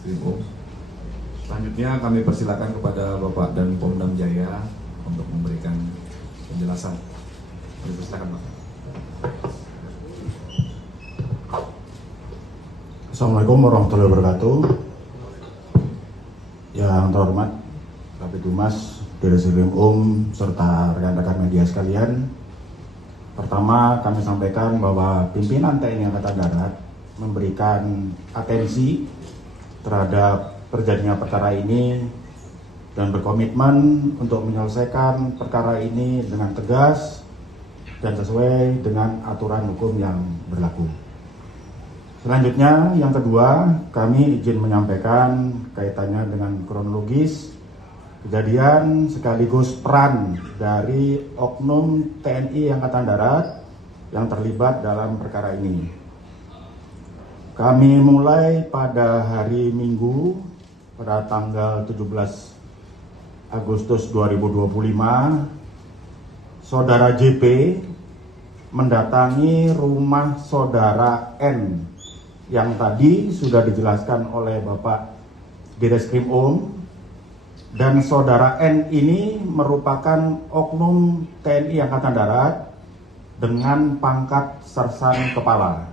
Bareskrim. Selanjutnya kami persilakan kepada Bapak dan Pomdam Jaya untuk memberikan penjelasan. Kami persilakan, Pak. Assalamualaikum warahmatullahi wabarakatuh. Yang terhormat Kabid Humas, Bareskrim serta rekan-rekan media sekalian. Pertama, kami sampaikan bahwa pimpinan TNI Angkatan Darat memberikan atensi terhadap terjadinya perkara ini dan berkomitmen untuk menyelesaikan perkara ini dengan tegas dan sesuai dengan aturan hukum yang berlaku. Selanjutnya, yang kedua, kami izin menyampaikan kaitannya dengan kronologis kejadian sekaligus peran dari oknum TNI Angkatan Darat yang terlibat dalam perkara ini. Kami mulai pada hari Minggu pada tanggal 17 Agustus 2025, Saudara JP mendatangi rumah Saudara N yang tadi sudah dijelaskan oleh Bapak Direskrim dan Saudara N ini merupakan oknum TNI Angkatan Darat dengan pangkat sersan kepala.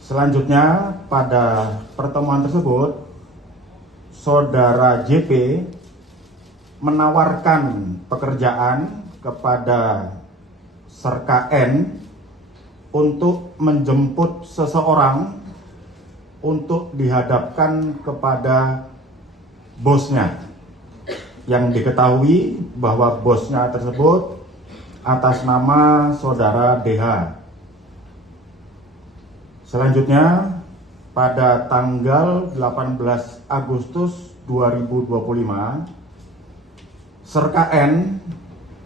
Selanjutnya, pada pertemuan tersebut, Saudara JP menawarkan pekerjaan kepada Serka N untuk menjemput seseorang untuk dihadapkan kepada bosnya, yang diketahui bahwa bosnya tersebut atas nama Saudara DH. Selanjutnya, pada tanggal 18 Agustus 2025, Serka N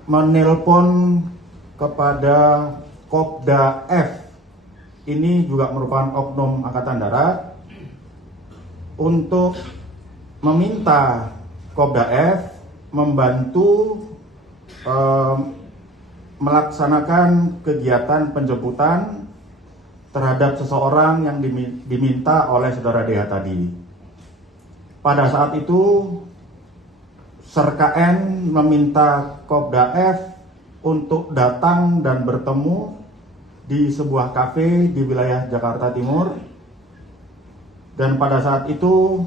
menelpon kepada Kopda F, ini juga merupakan oknum Angkatan Darat, untuk meminta Kopda F membantu melaksanakan kegiatan penjemputan terhadap seseorang yang diminta oleh Saudara DH tadi. Pada saat itu, Serka N meminta Kopda F untuk datang dan bertemu di sebuah kafe di wilayah Jakarta Timur. Dan pada saat itu,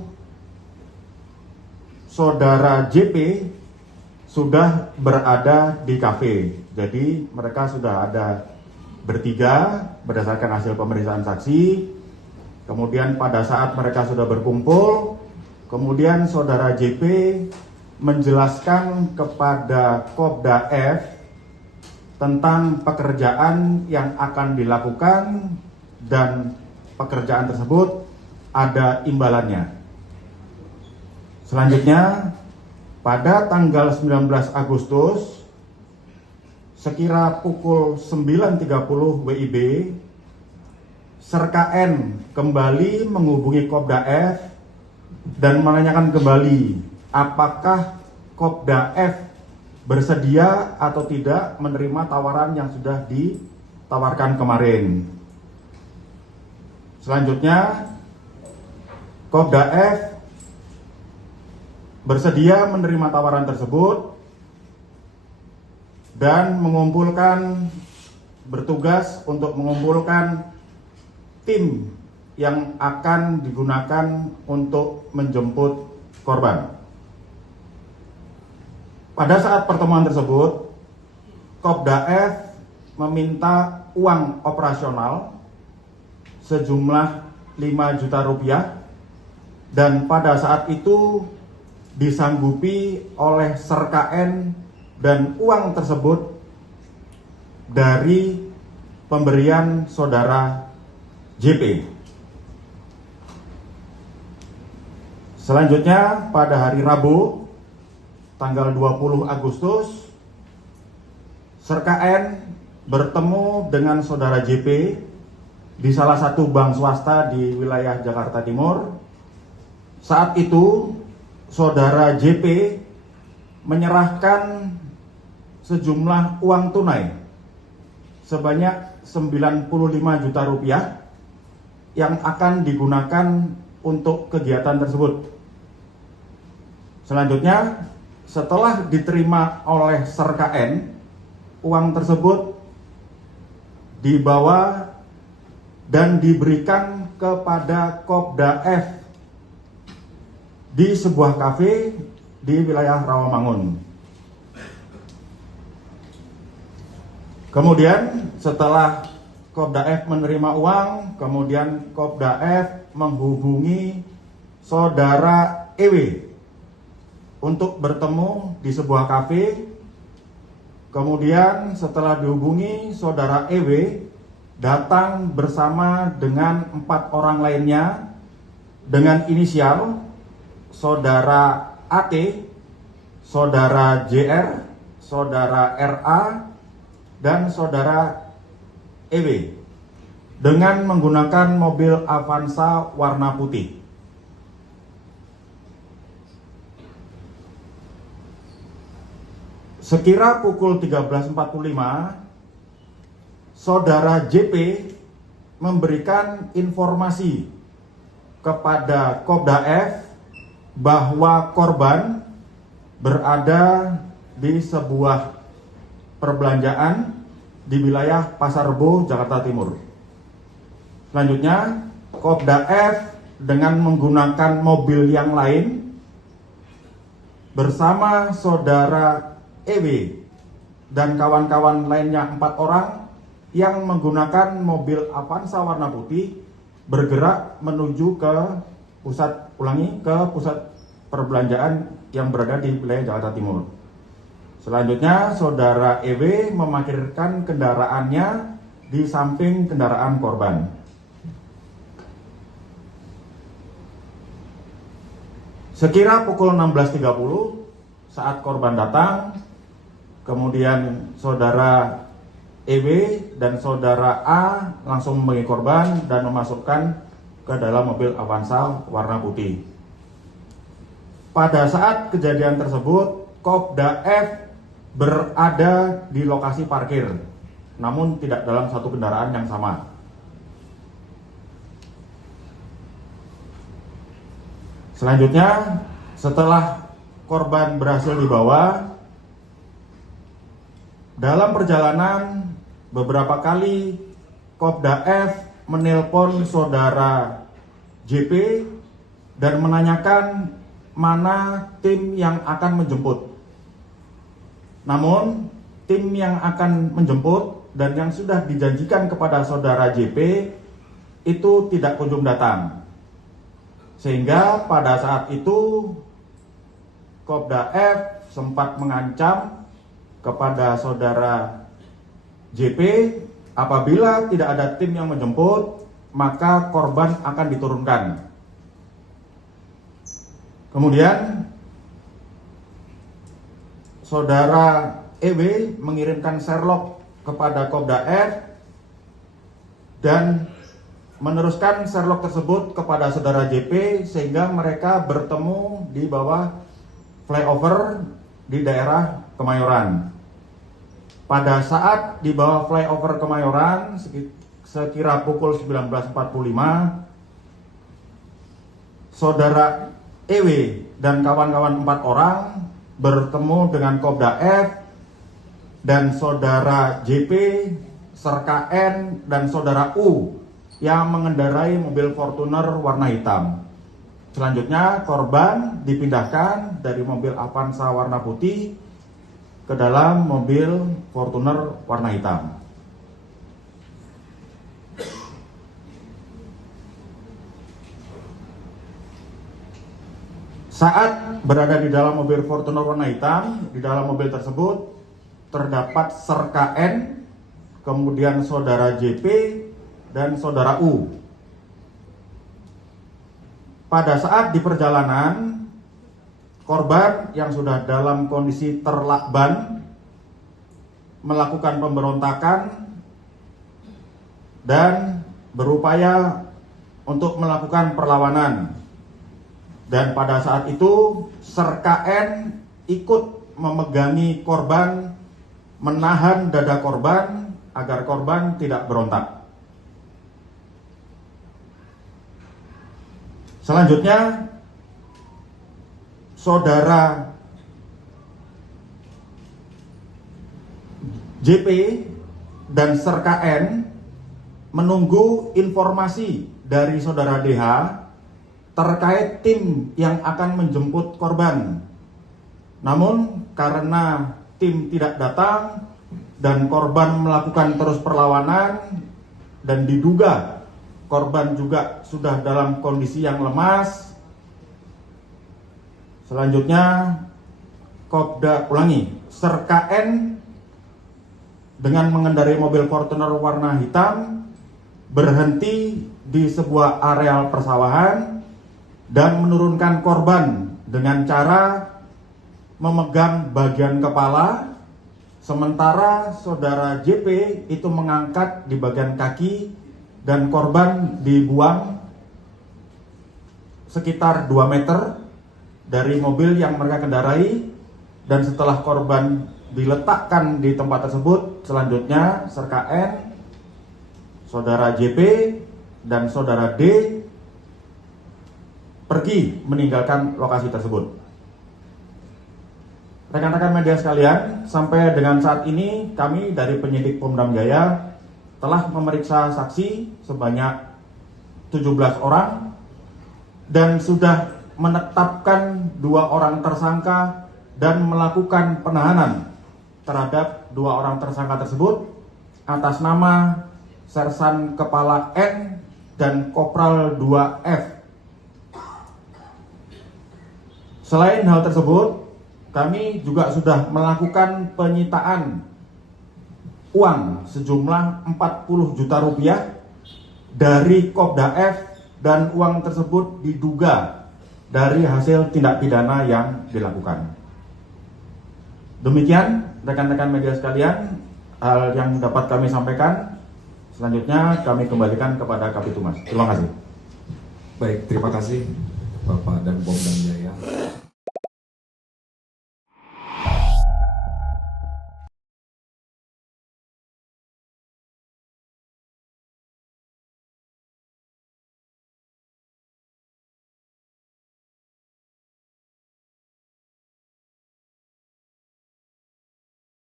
Saudara JP sudah berada di kafe. Jadi mereka sudah ada bertiga berdasarkan hasil pemeriksaan saksi. Kemudian pada saat mereka sudah berkumpul, kemudian Saudara JP menjelaskan kepada Kopda F tentang pekerjaan yang akan dilakukan dan pekerjaan tersebut ada imbalannya. Selanjutnya, pada tanggal 19 Agustus, sekira pukul 9.30 WIB, Serka N kembali menghubungi Kopda F dan menanyakan kembali apakah Kopda F bersedia atau tidak menerima tawaran yang sudah ditawarkan kemarin. Selanjutnya, Kopda F bersedia menerima tawaran tersebut dan bertugas untuk mengumpulkan tim yang akan digunakan untuk menjemput korban. Pada saat pertemuan tersebut, Kopda F meminta uang operasional sejumlah 5 juta rupiah dan pada saat itu disanggupi oleh Serka N dan uang tersebut dari pemberian Saudara JP. Selanjutnya, pada hari Rabu tanggal 20 Agustus, Serka N bertemu dengan Saudara JP di salah satu bank swasta di wilayah Jakarta Timur. Saat itu Saudara JP menyerahkan sejumlah uang tunai sebanyak 95 juta rupiah yang akan digunakan untuk kegiatan tersebut. Selanjutnya, setelah diterima oleh Serka N, uang tersebut dibawa dan diberikan kepada Kopda F di sebuah kafe di wilayah Rawamangun. Kemudian setelah Kopda F menerima uang, kemudian Kopda F menghubungi saudara EW untuk bertemu di sebuah kafe. Kemudian setelah dihubungi, saudara EW datang bersama dengan 4 orang lainnya dengan inisial saudara AT, saudara JR, saudara RA, dan saudara EW dengan menggunakan mobil Avanza warna putih. Sekira pukul 13.45, saudara JP memberikan informasi kepada Kopda F bahwa korban berada di sebuah perbelanjaan di wilayah Pasar Rebo, Jakarta Timur. Selanjutnya, Kopda F dengan menggunakan mobil yang lain bersama saudara EW dan kawan-kawan lainnya 4 orang yang menggunakan mobil Avanza warna putih bergerak menuju ke pusat perbelanjaan yang berada di wilayah Jakarta Timur. Selanjutnya, saudara EW memarkirkan kendaraannya di samping kendaraan korban. Sekira pukul 16.30 saat korban datang, kemudian saudara EW dan saudara A langsung memegang korban dan memasukkan ke dalam mobil Avanza warna putih. Pada saat kejadian tersebut, Kopda F berada di lokasi parkir, namun tidak dalam satu kendaraan yang sama. Selanjutnya, setelah korban berhasil dibawa, dalam perjalanan beberapa kali Kopda F menelpon saudara JP dan menanyakan mana tim yang akan menjemput. Namun, tim yang akan menjemput dan yang sudah dijanjikan kepada saudara JP itu tidak kunjung datang. Sehingga pada saat itu Kopda F sempat mengancam kepada saudara JP, apabila tidak ada tim yang menjemput, maka korban akan diturunkan. Kemudian saudara EW mengirimkan Sherlock kepada Kopda F dan meneruskan Sherlock tersebut kepada saudara JP sehingga mereka bertemu di bawah flyover di daerah Kemayoran. Pada saat di bawah flyover Kemayoran sekira pukul 19.45, saudara EW dan kawan-kawan 4 orang bertemu dengan Kopda F dan saudara JP, Serka N, dan saudara U yang mengendarai mobil Fortuner warna hitam. Selanjutnya, korban dipindahkan dari mobil Avanza warna putih ke dalam mobil Fortuner warna hitam. Saat berada di dalam mobil Fortuner warna hitam, di dalam mobil tersebut terdapat Serka N, kemudian saudara JP, dan saudara U. Pada saat di perjalanan, korban yang sudah dalam kondisi terlakban melakukan pemberontakan dan berupaya untuk melakukan perlawanan. Dan pada saat itu Serka N ikut memegangi korban, menahan dada korban agar korban tidak berontak. Selanjutnya, saudara JP dan Serka N menunggu informasi dari saudara DH terkait tim yang akan menjemput korban. Namun karena tim tidak datang dan korban melakukan terus perlawanan dan diduga korban juga sudah dalam kondisi yang lemas, selanjutnya Serka N dengan mengendarai mobil Fortuner warna hitam berhenti di sebuah areal persawahan dan menurunkan korban dengan cara memegang bagian kepala, sementara saudara JP itu mengangkat di bagian kaki dan korban dibuang sekitar 2 meter dari mobil yang mereka kendarai. Dan setelah korban diletakkan di tempat tersebut, selanjutnya Serka N, saudara JP, dan saudara D pergi meninggalkan lokasi tersebut. Rekan-rekan media sekalian, sampai dengan saat ini kami dari penyidik Pom Dam Jaya telah memeriksa saksi sebanyak 17 orang dan sudah menetapkan 2 orang tersangka dan melakukan penahanan terhadap 2 orang tersangka tersebut atas nama Sersan Kepala N dan Kopral 2F. Selain hal tersebut, kami juga sudah melakukan penyitaan uang sejumlah 40 juta rupiah dari Kopda F, dan uang tersebut diduga dari hasil tindak pidana yang dilakukan. Demikian rekan-rekan media sekalian hal yang dapat kami sampaikan. Selanjutnya kami kembalikan kepada Kapitumas. Terima kasih. Baik, terima kasih Bapak dan Pom Dam Jaya.